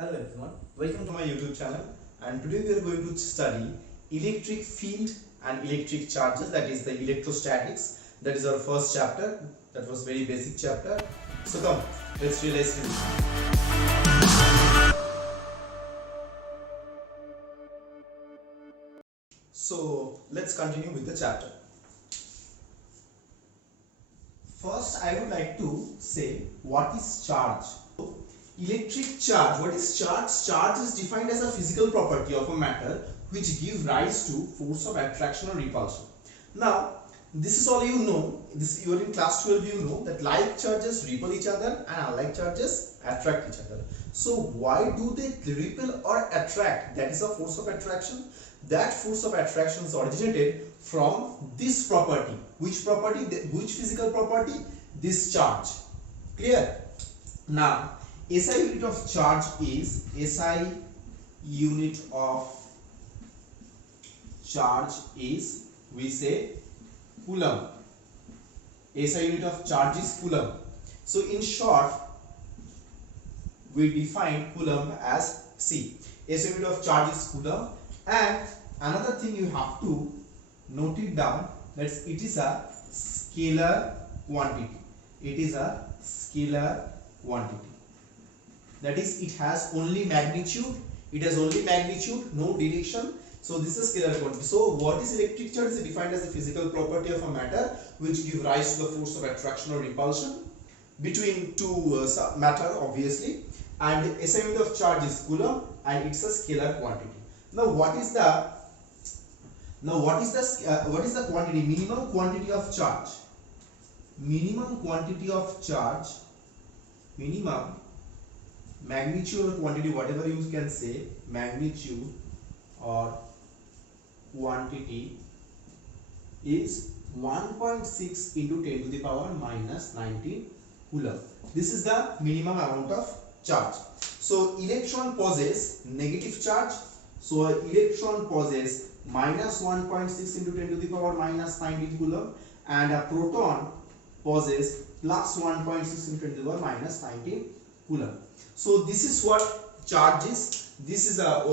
Hello everyone, welcome to my YouTube channel, and today we are going to study electric field and electric charges, that is the electrostatics. That is our first chapter. That was very basic chapter. So come, let's realize this. So let's continue with the chapter. First I would like to say what is charge. Electric charge. What is charge? Charge is defined as a physical property of a matter which give rise to force of attraction or repulsion. Now, this is all you know. This you are in class 12. You know that like charges repel each other and unlike charges attract each other. So why do they repel or attract? That is a force of attraction. That force of attraction is originated from this property. Which property? Which physical property? This charge. Clear? Now, SI unit of charge is we say coulomb. SI unit of charge is coulomb. So in short, we define coulomb as C. SI unit of charge is coulomb, and another thing you have to note it down, that it is a scalar quantity. It is a scalar quantity. That is, it has only magnitude. It has only magnitude, no direction. So this is scalar quantity. So what is electric charge? Is defined as a physical property of a matter which give rise to the force of attraction or repulsion between two matter, obviously. And SI unit of charge is coulomb, and it's a scalar quantity. Now what is the quantity? Minimum quantity of charge. Minimum quantity of charge. Minimum magnitude or quantity, whatever you can say, magnitude or quantity is 1.6 into 10 to the power minus 19 coulomb. This is the minimum amount of charge. So electron possess negative charge. So electron possess minus 1.6 into 10 to the power minus 19 coulomb, and a proton possess plus 1.6 into 10 to the power minus 19 coulomb. So this is what charge is. This is a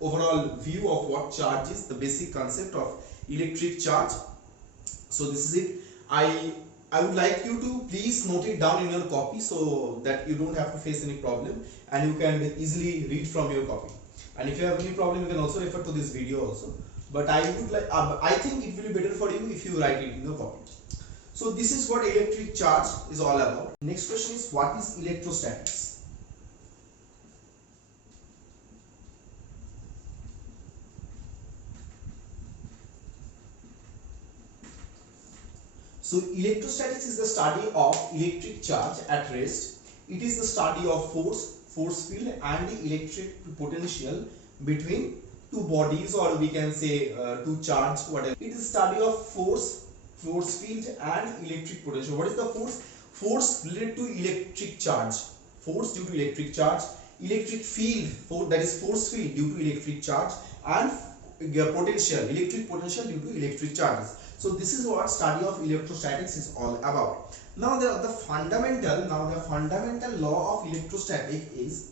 overall view of what charge is, the basic concept of electric charge. So this is it. I would like you to please note it down in your copy so that you don't have to face any problem and you can easily read from your copy. And if you have any problem, you can also refer to this video also. But I would like, I think it will be better for you if you write it in your copy. So this is what electric charge is all about. Next question is, what is electrostatics? So electrostatics is the study of electric charge at rest. It is the study of force field and the electric potential between two bodies, or we can say two charge, whatever. It is study of force field and electric potential. What is the force? Force related to electric charge. Force due to electric charge. Electric field, that is force field due to electric charge, and potential, electric potential due to electric charges. So this is what study of electrostatics is all about. Now the fundamental law of electrostatic is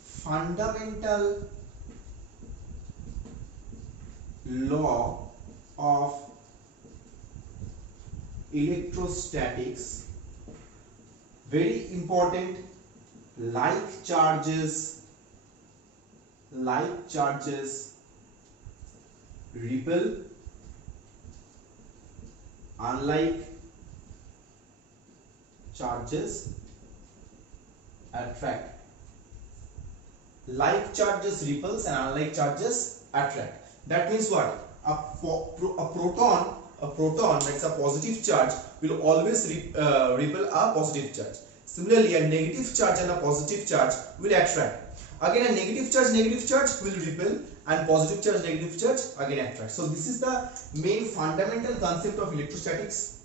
fundamental law of electrostatics, very important. Like charges repel, unlike charges attract. Like charges repels and unlike charges attract. That means what? A proton, that's a positive charge, will always repel a positive charge. Similarly, a negative charge and a positive charge will attract. Again, a negative charge will repel, and positive charge, negative charge again attract. So this is the main fundamental concept of electrostatics.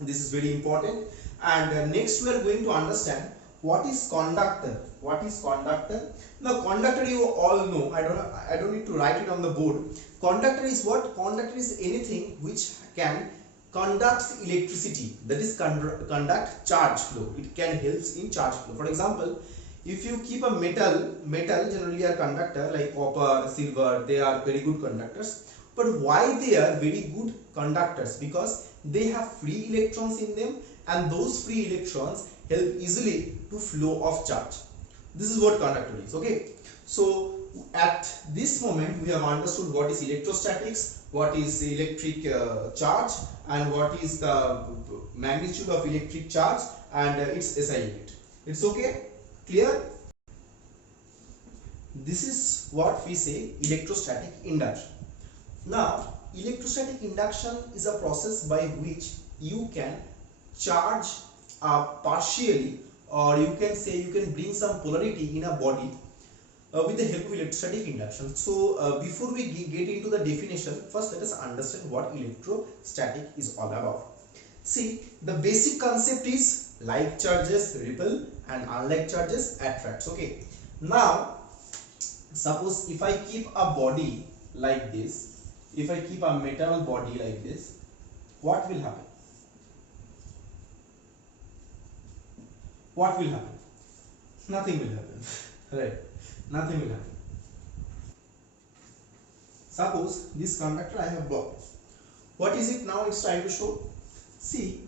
This is very important. And next we are going to understand what is conductor. What is conductor? Now conductor you all know. I don't need to write it on the board. Conductor is what? Conductor is anything which can conducts electricity, that is conduct charge flow. It can help in charge flow. For example, if you keep a metal generally are conductor like copper, silver, they are very good conductors. But why they are very good conductors? Because they have free electrons in them, and those free electrons help easily to flow of charge. This is what conductor is. Okay, so at this moment we have understood what is electrostatics, what is electric charge, and what is the magnitude of electric charge and its SI unit. It's okay, clear? This is what we say electrostatic induction. Now electrostatic induction is a process by which you can charge partially, or you can say you can bring some polarity in a body with the help of electrostatic induction. So before we get into the definition, first let us understand what electrostatic is all about. See, the basic concept is like charges repel and unlike charges attracts. Okay, now suppose if I keep a body like this, if I keep a metal body like this, what will happen? What will happen? Nothing will happen. Right, nothing will happen. Suppose this conductor I have brought. What is it now? It's trying to show. See,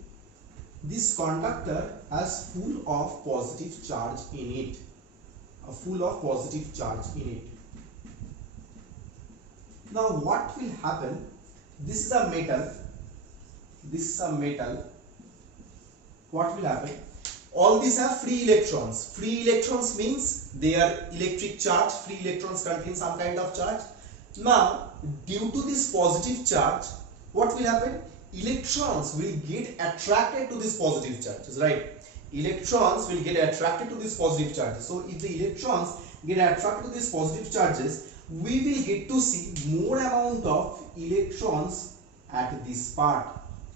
this conductor has full of positive charge in it. Full of positive charge in it. Now what will happen? This is a metal. This is a metal. What will happen? All these have free electrons. Free electrons means they are electric charge. Free electrons contain some kind of charge. Now, due to this positive charge, what will happen? Electrons will get attracted to this positive charges, right? Electrons will get attracted to this positive charges. So, if the electrons get attracted to these positive charges, we will get to see more amount of electrons at this part.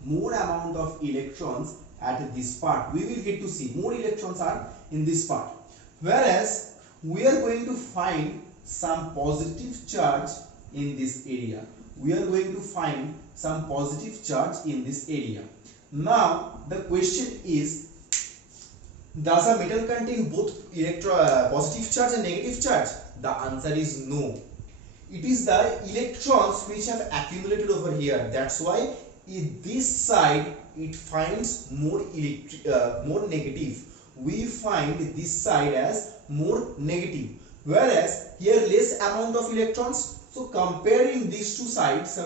More amount of electrons at this part. We will get to see more electrons are in this part. Whereas, we are going to find some positive charge in this area. We are going to find some positive charge in this area. Now the question is, does a metal contain both positive charge and negative charge? The answer is no. It is the electrons which have accumulated over here. That's why in this side it finds more negative. We find this side as more negative, whereas here less amount of electrons. So comparing these two sides,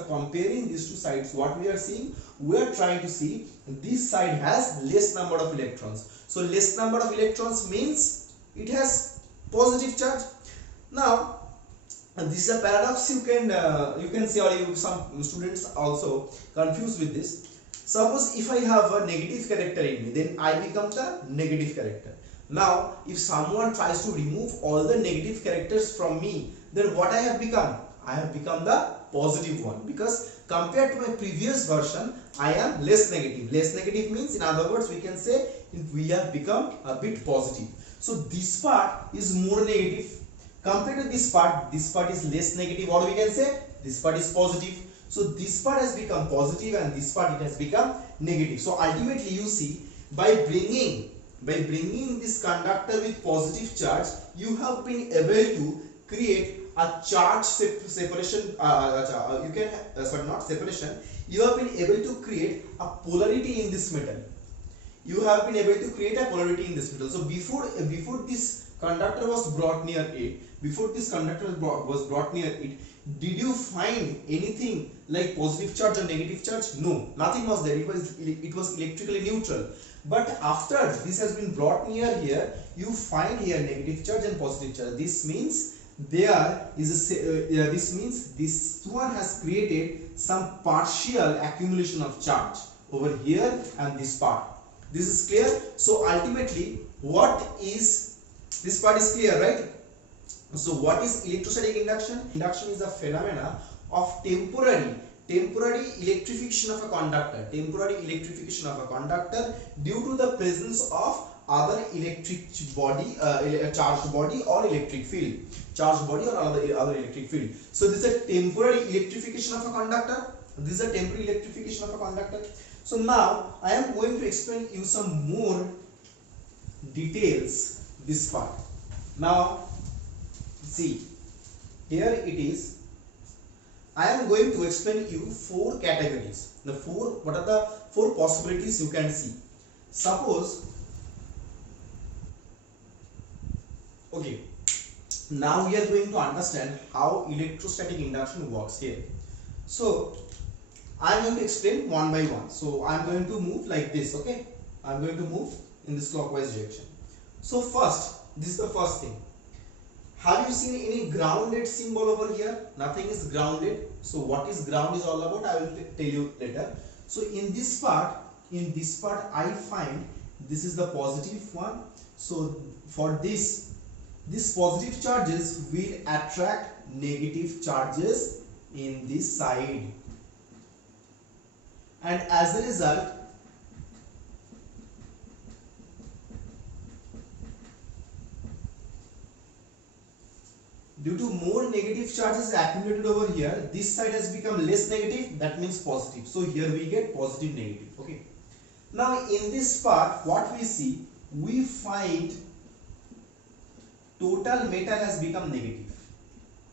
what we are seeing? We are trying to see this side has less number of electrons. So less number of electrons means it has positive charge. Now this is a paradox. You can say, or some students also confused with this. Suppose if I have a negative character in me, then I become the negative character. Now if someone tries to remove all the negative characters from me, then what I have become? I have become the positive one, because compared to my previous version I am less negative. Less negative means, in other words, we can say we have become a bit positive. So this part is more negative compared to this part is less negative, or we can say this part is positive. So this part has become positive and this part it has become negative. So ultimately you see, by bringing this conductor with positive charge, you have been able to create a charge separation. You have been able to create a polarity in this metal. So before this conductor was brought near it, did you find anything like positive charge or negative charge? No, nothing was there. It was electrically neutral. But after this has been brought near here, you find here negative charge and positive charge. This means this one has created some partial accumulation of charge over here and this part. This is clear. So ultimately, this part is clear, right? So what is electrostatic induction? Induction is a phenomena of temporary electrification of a conductor. Due to the presence of other electric body, charged body or electric field. Other electric field. So this is a temporary electrification of a conductor. So now I am going to explain you some more details this part. Now see, here it is. I am going to explain you four categories. The four, what are the four possibilities you can see? Suppose, okay, now we are going to understand how electrostatic induction works here. So I am going to explain one by one. So I am going to move like this, okay? I am going to move in this clockwise direction. So first, this is the first thing. Have you seen any grounded symbol over here? Nothing is grounded. So what is ground is all about, I will tell you later. So in this part I find this is the positive one. So for this positive charges will attract negative charges in this side, and as a result due to more negative charges accumulated over here, this side has become less negative, that means positive. So here we get positive negative, okay. Now in this part what we see, we find total metal has become negative.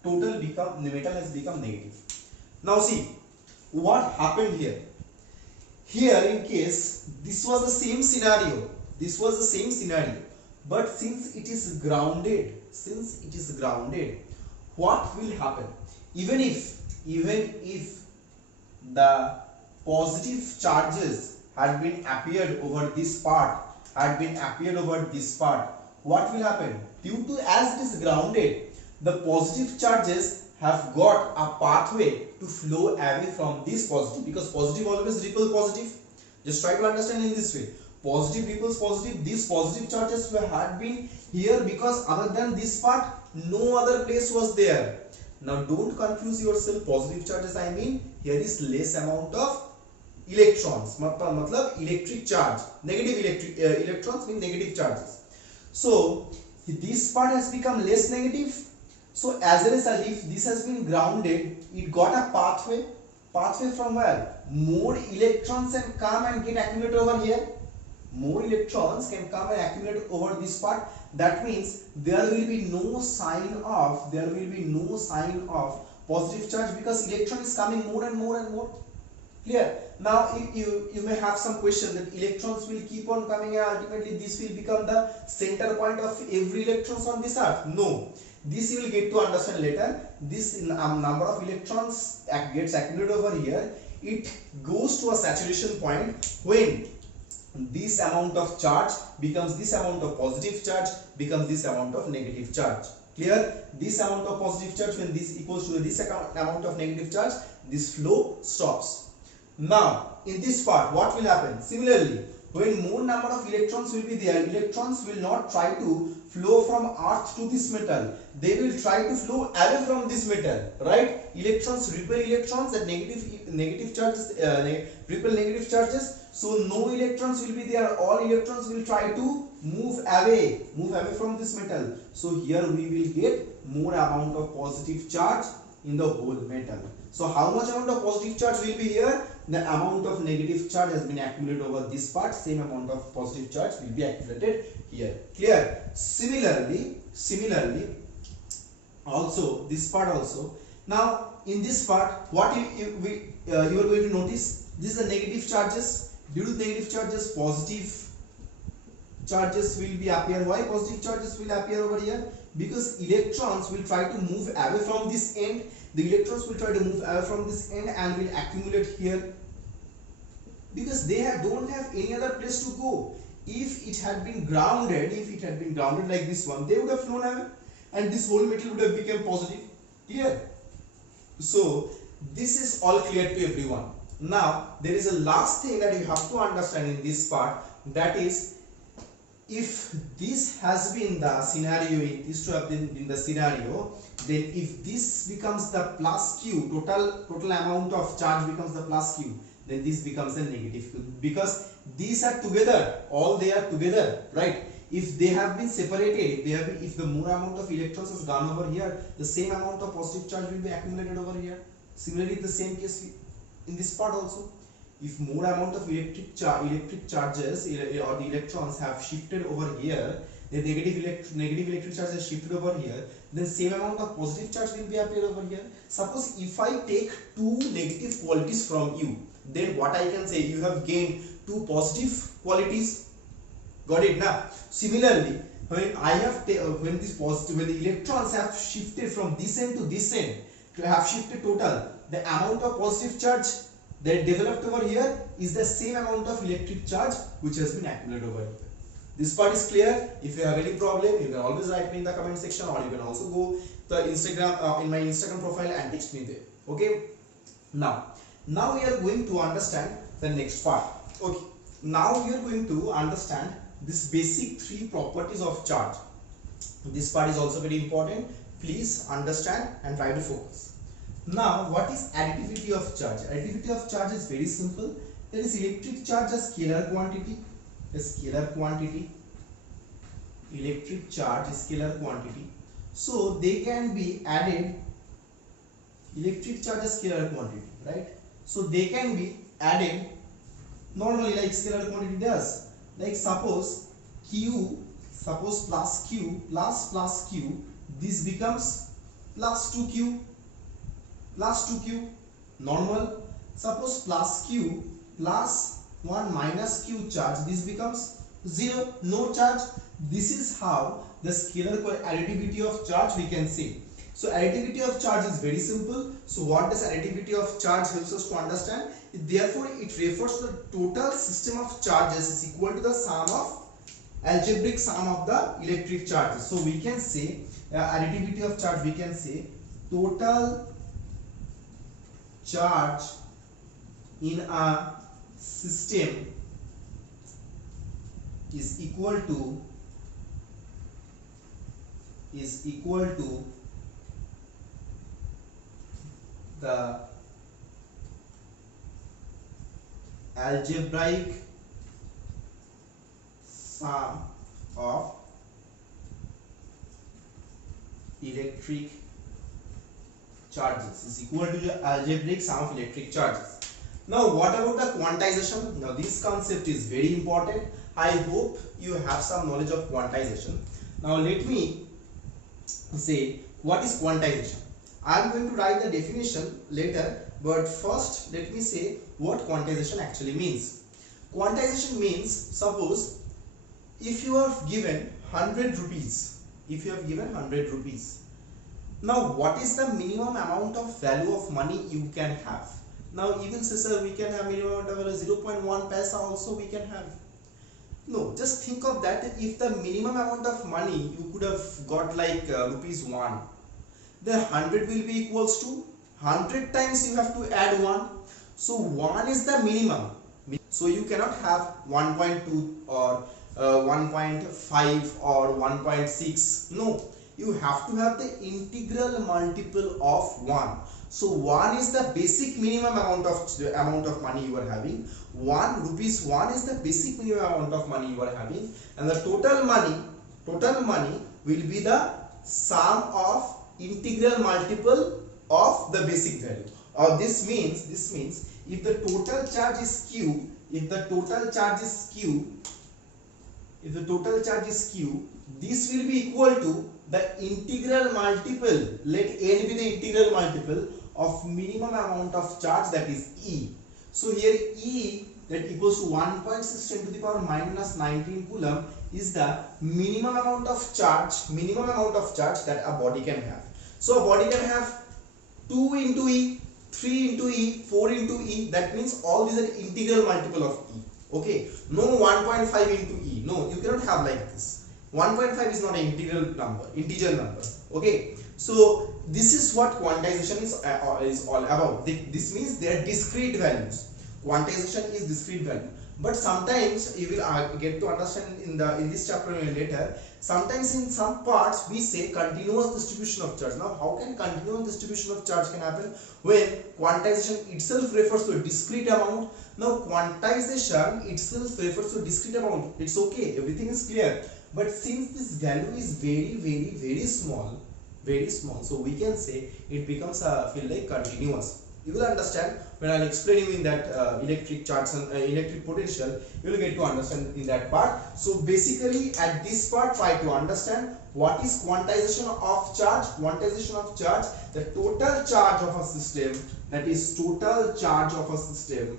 Metal has become negative. Now see what happened here. Here in case this was the same scenario, but since it is grounded, what will happen? Even if the positive charges had been appeared over this part, what will happen? Due to as it is grounded, the positive charges have got a pathway to flow away from this positive, because positive always repel positive. Just try to understand in this way. Positive repels positive. These positive charges had been here because other than this part, no other place was there. Now don't confuse yourself. Positive charges, I mean here is less amount of electrons. मतलब electric charge. Negative electrons mean negative charges. So this part has become less negative. So as a result, if this has been grounded, it got a pathway. Pathway from where? More electrons can come and get accumulated over here. More electrons can come and accumulate over this part. That means there will be no sign of positive charge, because electron is coming more and more and more. Clear? Now you may have some question that electrons will keep on coming and ultimately this will become the center point of every electrons on this earth. No, this you will get to understand later. This number of electrons gets accumulated over here. It goes to a saturation point when this amount of charge becomes this amount of positive charge, becomes this amount of negative charge. Clear? This amount of positive charge, when this equals to this amount of negative charge, this flow stops. Now in this part what will happen? Similarly, when more number of electrons will be there, electrons will not try to flow from earth to this metal, they will try to flow away from this metal, right? Electrons repel electrons, and negative charges repel negative charges. So no electrons will be there, all electrons will try to move away from this metal. So here we will get more amount of positive charge in the whole metal. So how much amount of positive charge will be here? The amount of negative charge has been accumulated over this part, same amount of positive charge will be accumulated here. Clear? Similarly also this part also. Now in this part what you are going to notice, this is the negative charges. Due to negative charges, positive charges will be appear. Why positive charges will appear over here? Because electrons will try to move away from this end. The electrons will try to move away from this end and will accumulate here, because they don't have any other place to go. If it had been grounded, like this one, they would have flown away and this whole metal would have become positive. Clear? So this is all clear to everyone. Now there is a last thing that you have to understand in this part, that is, if this has been the scenario, it is to have been the scenario, then if this becomes the plus q, total amount of charge becomes the plus q, then this becomes a negative q, because these are together, all they are together, right? If they have been separated, if the more amount of electrons has gone over here, the same amount of positive charge will be accumulated over here. Similarly, the same case in this part also. If more amount of electric charges or the electrons have shifted over here, the negative electric charge is shifted over here, then same amount of positive charge will be appear over here. Suppose if I take two negative qualities from you, then what I can say, you have gained two positive qualities. Got it now? Similarly, when I have when this positive, when the electrons have shifted from this end to this end, to have shifted total, the amount of positive charge that developed over here is the same amount of electric charge which has been accumulated over here. This part is clear. If you have any problem, you can always write me in the comment section, or you can also go to Instagram, in my Instagram profile, and text me there. Okay. Now we are going to understand the next part. Okay. Now we are going to understand this basic three properties of charge. This part is also very important. Please understand and try to focus. Now, what is additivity of charge? Additivity of charge is very simple. There is electric charge as scalar quantity. A scalar quantity. Electric charge is scalar quantity. So they can be added. Electric charge is scalar quantity, right? So they can be added normally like scalar quantity does. Like suppose Q, suppose plus Q plus Q, this becomes plus 2Q. Plus 2Q normal. Suppose plus Q plus 1 minus Q charge, this becomes 0, no charge. This is how the scalar additivity of charge we can say. So additivity of charge is very simple. So what does additivity of charge helps us to understand? Therefore it refers to the total system of charges is equal to the sum of algebraic sum of the electric charges. So we can say additivity of charge, we can say total charge in a system is equal to the algebraic sum of electric charges, is equal to the algebraic sum of electric charges. Now what about the quantization? Now this concept is very important. I hope you have some knowledge of quantization. Now let me say what is quantization. I am going to write the definition later, but first let me say what quantization actually means. Quantization means, suppose if you are given 100 rupees, now what is the minimum amount of value of money you can have? Now you will say, sir, we can have minimum amount of 0.1 paisa also we can have. No, just think of that. If the minimum amount of money you could have got like rupees 1, the 100 will be equals to 100 times you have to add 1. So 1 is the minimum. So you cannot have 1.2 or 1.5 or 1.6. No, you have to have the integral multiple of 1. So 1 is the basic minimum amount of money you are having. Rupees 1 is the basic minimum amount of money you are having, and the total money will be the sum of integral multiple of the basic value. Or this means if the total charge is Q, this will be equal to the integral multiple, let n be the integral multiple of minimum amount of charge, that is E. So here E, that equals to 1.6 10 to the power minus 19 coulomb, is the minimum amount of charge that a body can have. So a body can have 2 into E, 3 into E, 4 into E. That means all these are integral multiple of E. Okay, no 1.5 into E. No, you cannot have like this. 1.5 is not an integer number. Okay, so this is what quantization is all about. This means they are discrete values. Quantization is discrete value. But sometimes you will get to understand in this chapter later. Sometimes in some parts we say continuous distribution of charge. Now how can continuous distribution of charge can happen when quantization itself refers to a discrete amount? Now quantization itself refers to a discrete amount. It's okay, everything is clear. But since this value is very small, so we can say it becomes feel like continuous. You will understand when I'll explain you in that electric charge and electric potential. You will get to understand in that part. So basically at this part, try to understand what is quantization of charge. Quantization of charge, the total charge of a system, that is total charge of a system,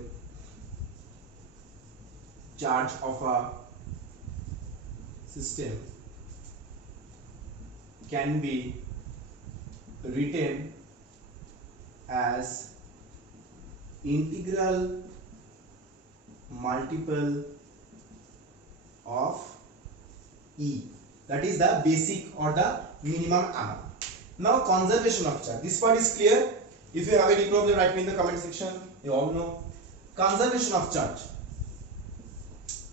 charge of a system can be written as integral multiple of E. That is the basic or the minimum amount. Now conservation of charge. This part is clear. If you have any problem, write me in the comment section. You all know. Conservation of charge.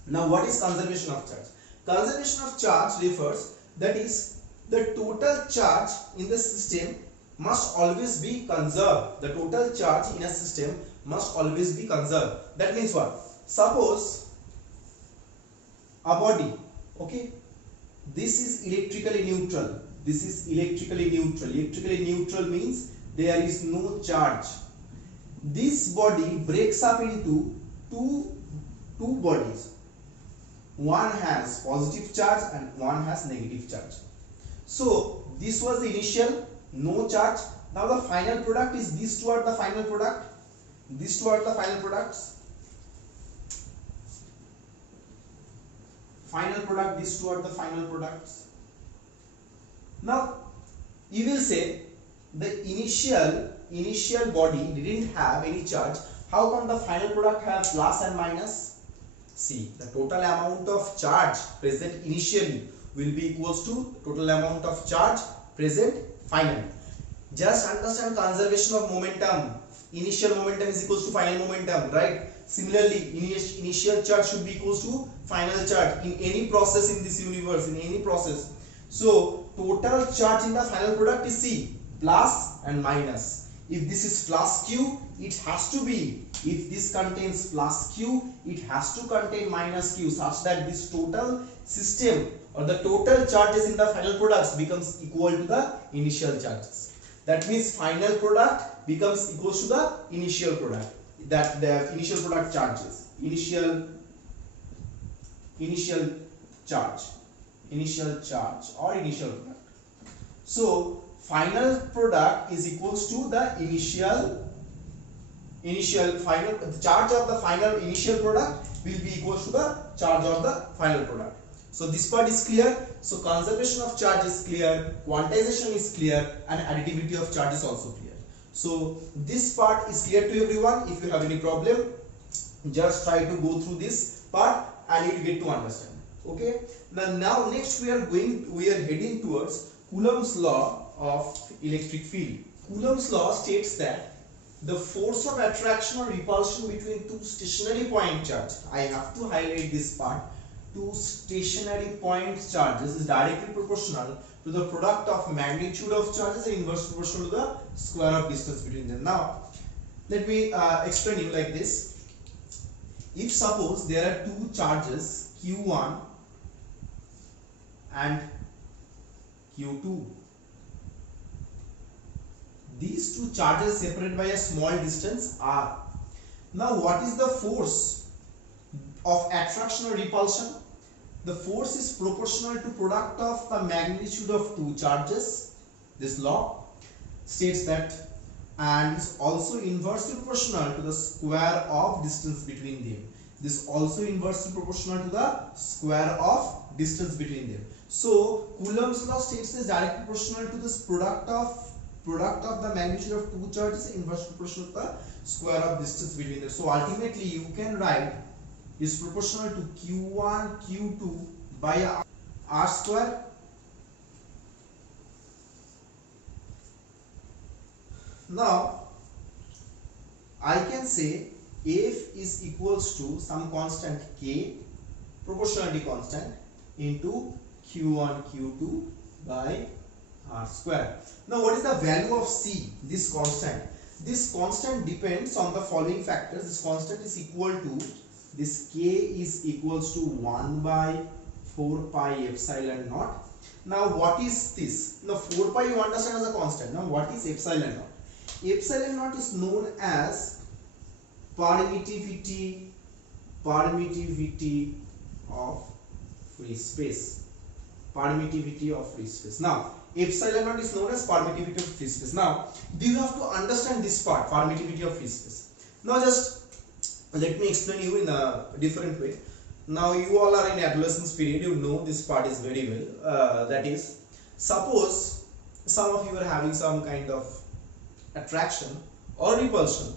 Now what is conservation of charge? Conservation of charge refers, that is the total charge in the system must always be conserved. The total charge in a system must always be conserved. That means what? Suppose a body, okay, this is electrically neutral. This is electrically neutral. Electrically neutral means there is no charge. This body breaks up into two bodies. One has positive charge and one has negative charge. So this was the initial, no charge. Now the final product is these two are the final product. These two are the final products. Final product, these two are the final products. Now you will say the initial body didn't have any charge. How come the final product have plus and minus? See, the total amount of charge present initially will be equals to total amount of charge present finally. Just understand conservation of momentum. Initial momentum is equals to final momentum, right? Similarly, initial charge should be equals to final charge in any process in this universe, in any process. So total charge in the final product is C, plus and minus. If this is plus Q, it has to be, if this contains plus Q, it has to contain minus Q, such that this total system or the total charges in the final products becomes equal to the initial charges. That means final product becomes equals to the initial product. That the initial product charges, initial charge or initial product. So final product is equals to the the charge of the final initial product will be equals to the charge of the final product. So this part is clear. So conservation of charge is clear, quantization is clear, and additivity of charge is also clear. So this part is clear to everyone. If you have any problem, just try to go through this part and you will get to understand. Okay. Now next we are heading towards Coulomb's law of electric field. Coulomb's law states that the force of attraction or repulsion between two stationary point charge, I have to highlight this part, two stationary point charges is directly proportional to the product of magnitude of charges and inverse proportional to the square of distance between them. Now let me explain you like this. If suppose there are two charges Q1 and Q2, these two charges separated by a small distance R. Now what is the force of attraction or repulsion? The force is proportional to product of the magnitude of two charges. This law states that, and is also inversely proportional to the square of distance between them. This also inversely proportional to the square of distance between them. So Coulomb's law states is directly proportional to this product of the magnitude of two charges inversely proportional to the square of distance between them. So ultimately you can write is proportional to Q1 Q2 by R square. Now I can say F is equals to some constant K, proportionality constant, into Q1 Q2 by R square. Now what is the value of C, this constant? This constant depends on the following factors. This constant is equal to, this K is equals to 1 by 4 pi epsilon naught. Now what is this? Now 4 pi you understand as a constant. Now what is epsilon naught? epsilon naught is known as permittivity of free space. Permittivity of free space. Now epsilon naught is known as permittivity of free space. Now you have to understand this part, permittivity of free space. Now just let me explain you in a different way. Now you all are in adolescence period, you know this part is very well. That is, suppose some of you are having some kind of attraction or repulsion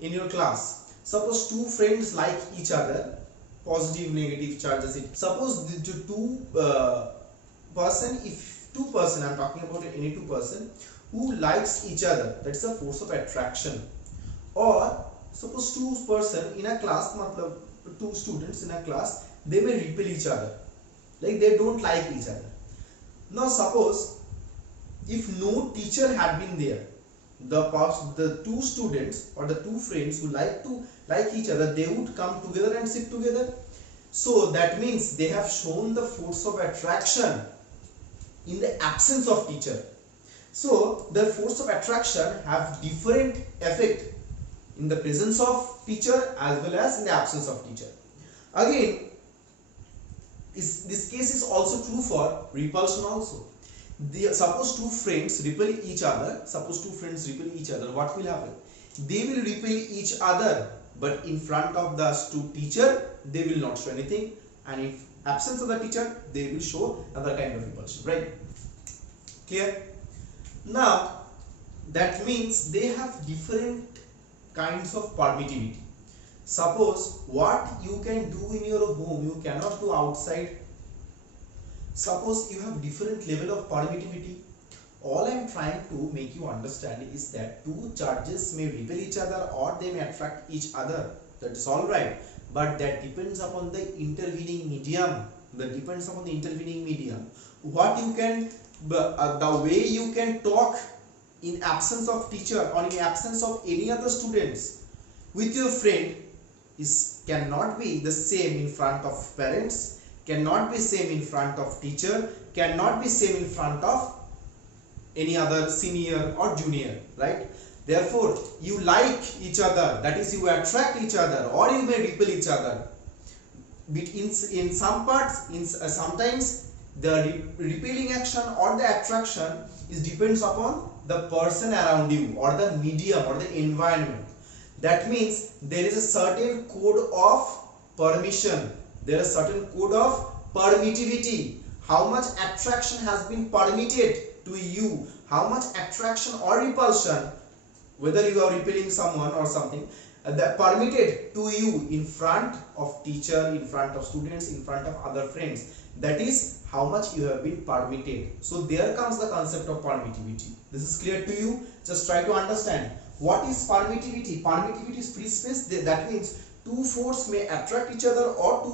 in your class. Suppose two friends like each other, positive negative charges. Suppose the two person, if two person, I'm talking about any two person who likes each other, that's the force of attraction. Or suppose two person in a class, two students in a class, they may repel each other, like they don't like each other. Now suppose if no teacher had been there, the two students or the two friends who like each other, they would come together and sit together. So that means they have shown the force of attraction in the absence of teacher. So the force of attraction have different effect in the presence of teacher as well as in the absence of teacher. Again, this case is also true for repulsion also. Suppose two friends repel each other, what will happen? They will repel each other, but in front of the teacher they will not show anything, and in absence of the teacher they will show another kind of repulsion, right? Clear? Now that means they have different kinds of permittivity. Suppose what you can do in your home, you cannot do outside. Suppose you have different level of permittivity. All I am trying to make you understand is that two charges may repel each other or they may attract each other. That is all right, but that depends upon the intervening medium. What you can, the way you can talk in absence of teacher or in absence of any other students with your friend cannot be the same in front of parents, cannot be same in front of teacher, cannot be same in front of any other senior or junior, right? Therefore you like each other, that is you attract each other, or you may repel each other. In some parts, sometimes the repelling action or the attraction depends upon the person around you or the medium or the environment. That means there is a certain code of permission, there is a certain code of permittivity. How much attraction has been permitted to you, how much attraction or repulsion, whether you are repelling someone or something, that permitted to you in front of teacher, in front of students, in front of other friends. That is how much you have been permitted. So there comes the concept of permittivity. This is clear to you? Just try to understand. What is permittivity? Permittivity is free space. That means two forces may attract each other, or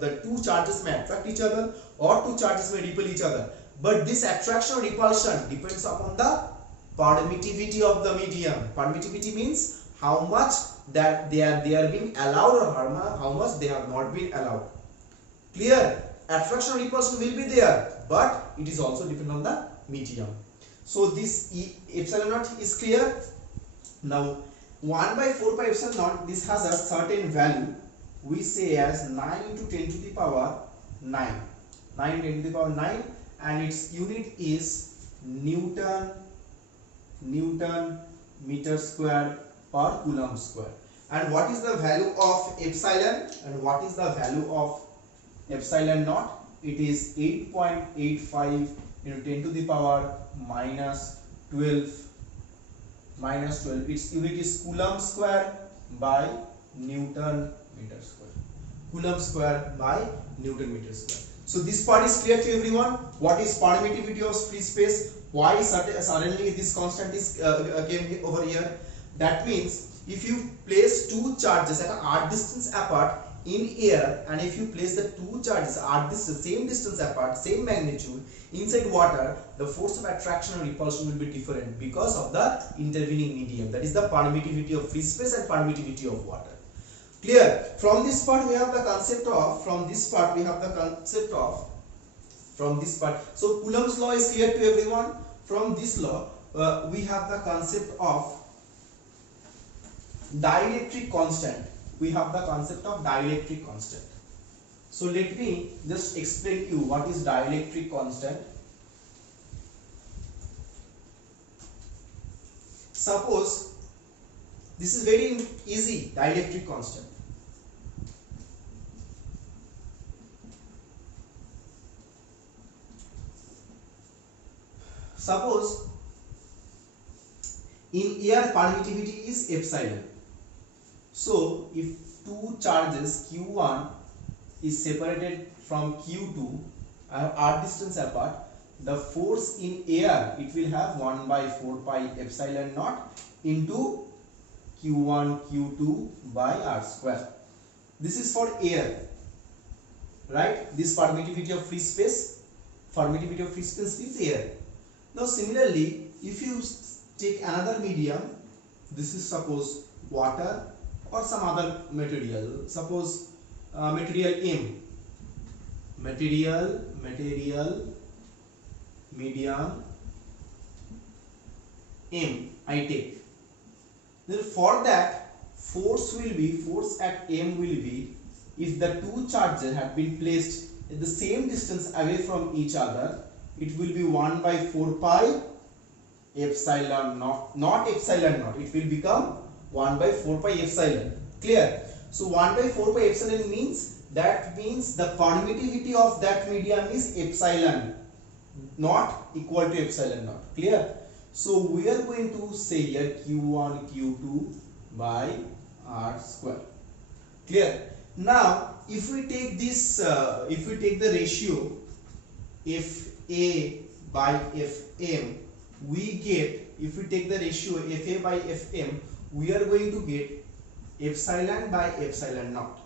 the two charges may attract each other, or two charges may repel each other. But this attraction or repulsion depends upon the permittivity of the medium. Permittivity means how much that they are being allowed or how much they have not been allowed. Clear? Attraction or repulsion will be there, but it is also dependent on the medium. So this epsilon naught is clear. Now 1 by 4 pi epsilon naught, this has a certain value, we say as 9 into 10 to the power 9, 9 into 10 to the power 9, and its unit is Newton meter square per coulomb square. And what is the value of epsilon and what is the value of epsilon naught? It is 8.85 into 10 to the power minus 12. Its unit is coulomb square by Newton meter square. Coulomb square by Newton meter square. So this part is clear to everyone. What is permittivity of free space? Why suddenly this constant is came over here? That means if you place two charges at an arc distance apart in air, and if you place the two charges at this same distance apart, same magnitude inside water, the force of attraction and repulsion will be different because of the intervening medium. That is the permittivity of free space and permittivity of water. Clear? From this part we have the concept of, so Coulomb's law is clear to everyone. From this law we have the concept of dielectric constant. We have the concept of dielectric constant. So let me just explain you what is dielectric constant. Suppose this is very easy, dielectric constant. Suppose in air permittivity is epsilon. So if two charges Q1 is separated from Q2 r distance apart, the force in air it will have 1 by 4 pi epsilon naught into Q1 Q2 by r square. This is for air, right? This permittivity of free space means air. Now similarly, if you take another medium, this is suppose water or some other material, suppose material M, medium M I take. Then for that, force at M will be, if the two charges have been placed at the same distance away from each other, it will be 1 by 4 pi epsilon naught, not epsilon naught, it will become 1 by 4 pi epsilon. Clear? So 1 by 4 pi epsilon means the permittivity of that medium is epsilon not equal to epsilon naught. Clear? So we are going to say here Q1 Q2 by r square. Clear? Now if we take this if we take the ratio Fa by Fm, we get, if we take the ratio Fa by Fm, we are going to get epsilon by epsilon naught.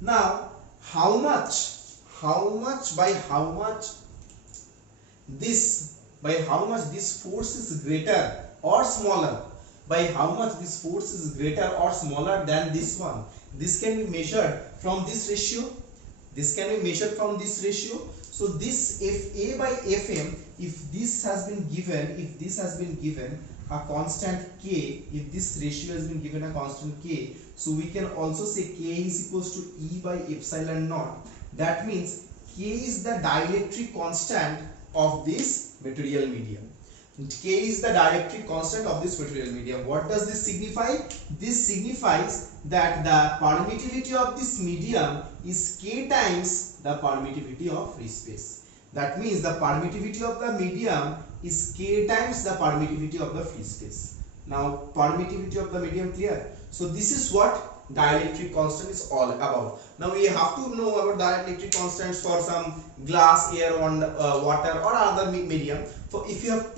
Now how much this force is greater or smaller, than this one, this can be measured from this ratio, so this Fa by Fm, if this has been given a constant k, if this ratio has been given a constant k, so we can also say k is equals to E by epsilon naught. That means k is the dielectric constant of this material medium. K is the dielectric constant of this material medium. What does this signify? This signifies that the permittivity of this medium is k times the permittivity of free space. That means the permittivity of the medium is k times the permittivity of the free space. Now permittivity of the medium, clear? So this is what dielectric constant is all about. Now we have to know about dielectric constants for some glass, air, and water or other medium. For if you have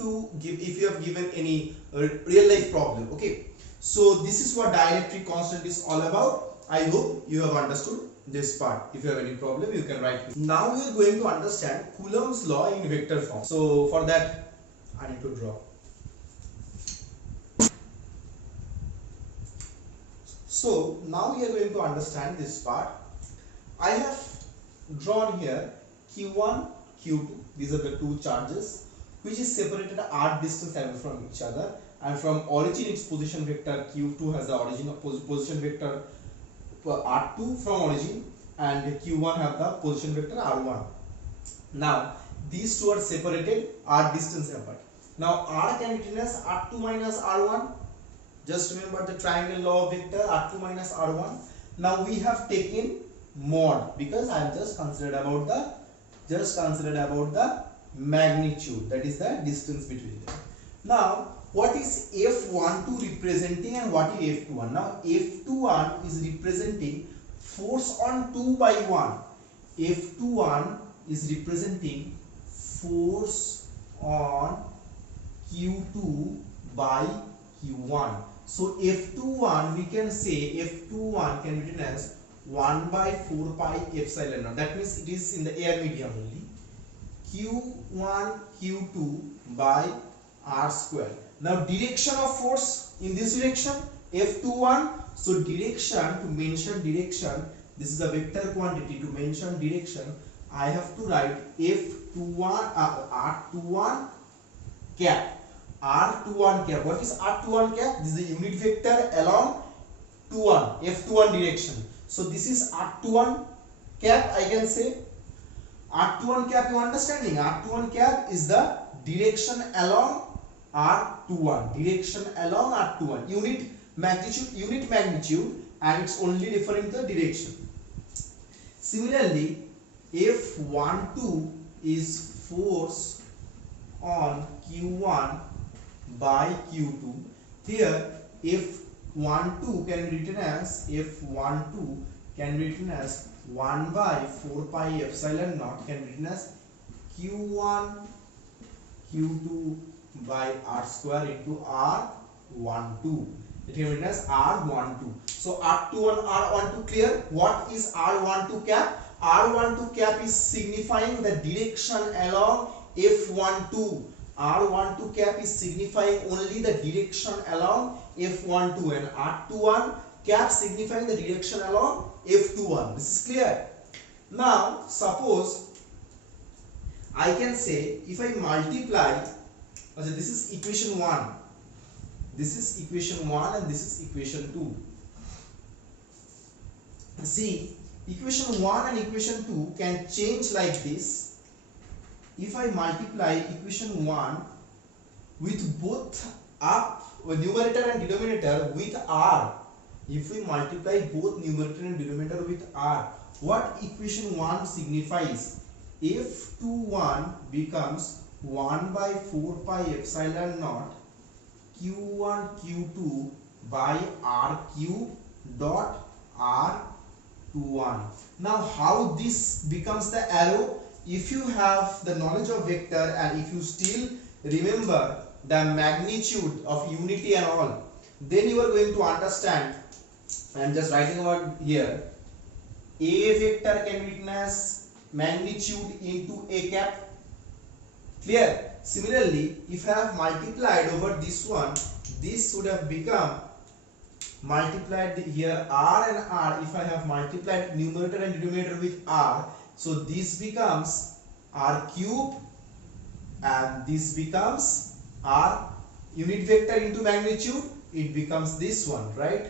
given any real life problem, okay. So this is what dielectric constant is all about. I hope you have understood this part. If you have any problem, you can write me. Now we are going to understand Coulomb's law in vector form. So for that, I need to draw. So now we are going to understand this part. I have drawn here Q1, Q2. These are the two charges which is separated r distance away from each other, and from origin its position vector Q2 has the origin of position vector r2 from origin, and Q1 have the position vector r1. Now these two are separated r distance apart. Now r can be written as r2 minus r1. Just remember the triangle law of vector, r2 minus r1. Now we have taken mod because I have just considered about the magnitude, that is the distance between them. Now what is F12 representing and what is F21? Now F21 is representing force on 2 by 1. F21 is representing force on Q2 by Q1. So F21, we can say F21 can be written as 1 by 4 pi epsilon naught. That means it is in the air medium only. Q1 Q2 by r square. Now direction of force in this direction F21. So direction, to mention direction, this is a vector quantity. To mention direction, I have to write F21 R21 cap. r21 cap. What is r21 cap? This is the unit vector along 21 f21 direction. So this is r21 cap, I can say. r21 cap, you understanding? r21 cap is the direction along r21, direction along r21, unit magnitude, and it's only referring to the direction. Similarly, F12 is force on Q1 by Q2. Here F12 can be written as 1 by 4 pi epsilon naught, can be written as Q1 Q2 by R square into R12. It can be written as R12. So R21 R12 clear. What is R12 cap? R12 cap is signifying the direction along F12. R12 cap is signifying only the direction along F12, and R21 cap signifying the direction along F21. This is clear. Now suppose I can say, if I multiply, this is equation 1, this is equation 1 and this is equation 2. See, equation 1 and equation 2 can change like this. If I multiply equation 1 with both up numerator and denominator with r, if we multiply both numerator and denominator with r, what equation 1 signifies? F21 becomes 1 by 4 pi epsilon naught Q1 Q2 by R cube dot R21. Now how this becomes the arrow? If you have the knowledge of vector and if you still remember the magnitude of unity and all, then you are going to understand. I am just writing about here. A vector can be written as magnitude into a cap. Clear? Similarly, if I have multiplied over this one, this would have become multiplied here r and r. If I have multiplied numerator and denominator with r, so this becomes r cube and this becomes r unit vector into magnitude. It becomes this one, right?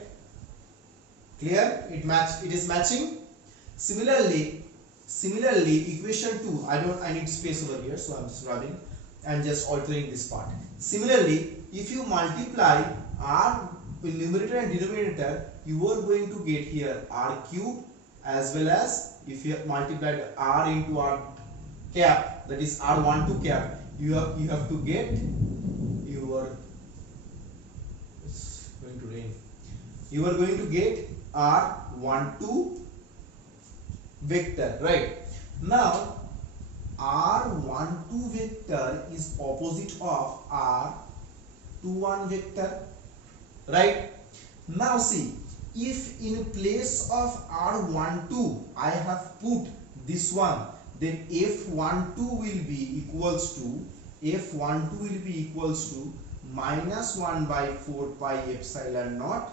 Clear? It is matching. Similarly, equation 2, I need space over here, so I'm just rubbing and just altering this part. Similarly, if you multiply r with numerator and denominator, you are going to get here r cube, as well as if you have multiplied r into r cap, that is r12 cap, you have to get your, it's going to rain, you are going to get r12 vector, right? Now r12 vector is opposite of r21 vector, right? Now see, if in place of r12 I have put this one, then f12 will be equals to minus 1 by 4 pi epsilon naught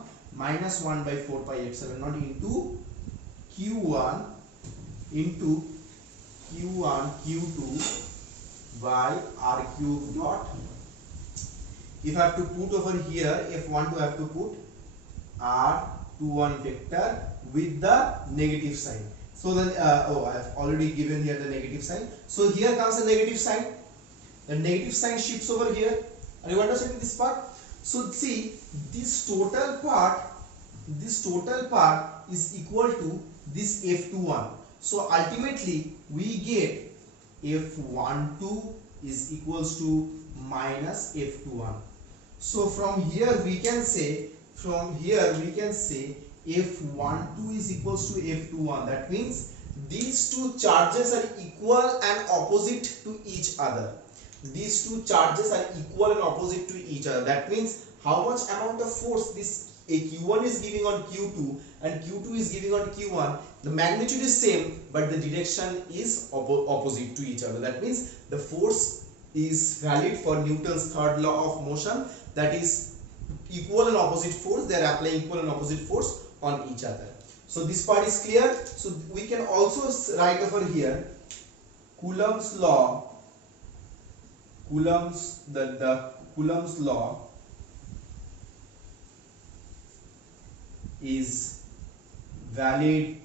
into q1 into q1 q2 by r cube dot. If I have to put over here f12, I have to put r21 vector with the negative sign. So then I have already given here the negative sign. So here comes the negative sign. The negative sign shifts over here. Are you understanding this part? So see, this total part is equal to this f21. So ultimately we get f12 is equals to minus f21. So from here we can say f12 is equals to f21. That means these two charges are equal and opposite to each other. These two charges are equal and opposite to each other. That means how much amount of force this Q1 is giving on Q2 and Q2 is giving on Q1, the magnitude is same but the direction is opposite to each other. That means the force is valid for Newton's third law of motion, that is equal and opposite force. They are applying equal and opposite force on each other. So this part is clear. So we can also write over here Coulomb's law the Coulomb's law is valid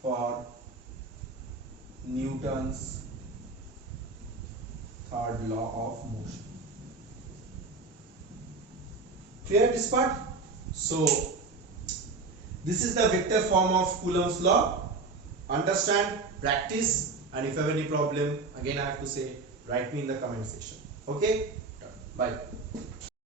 for Newton's third law of motion. Clear at this part? So this is the vector form of Coulomb's law. Understand, practice, and if you have any problem, again I have to say, write me in the comment section. Okay? Bye.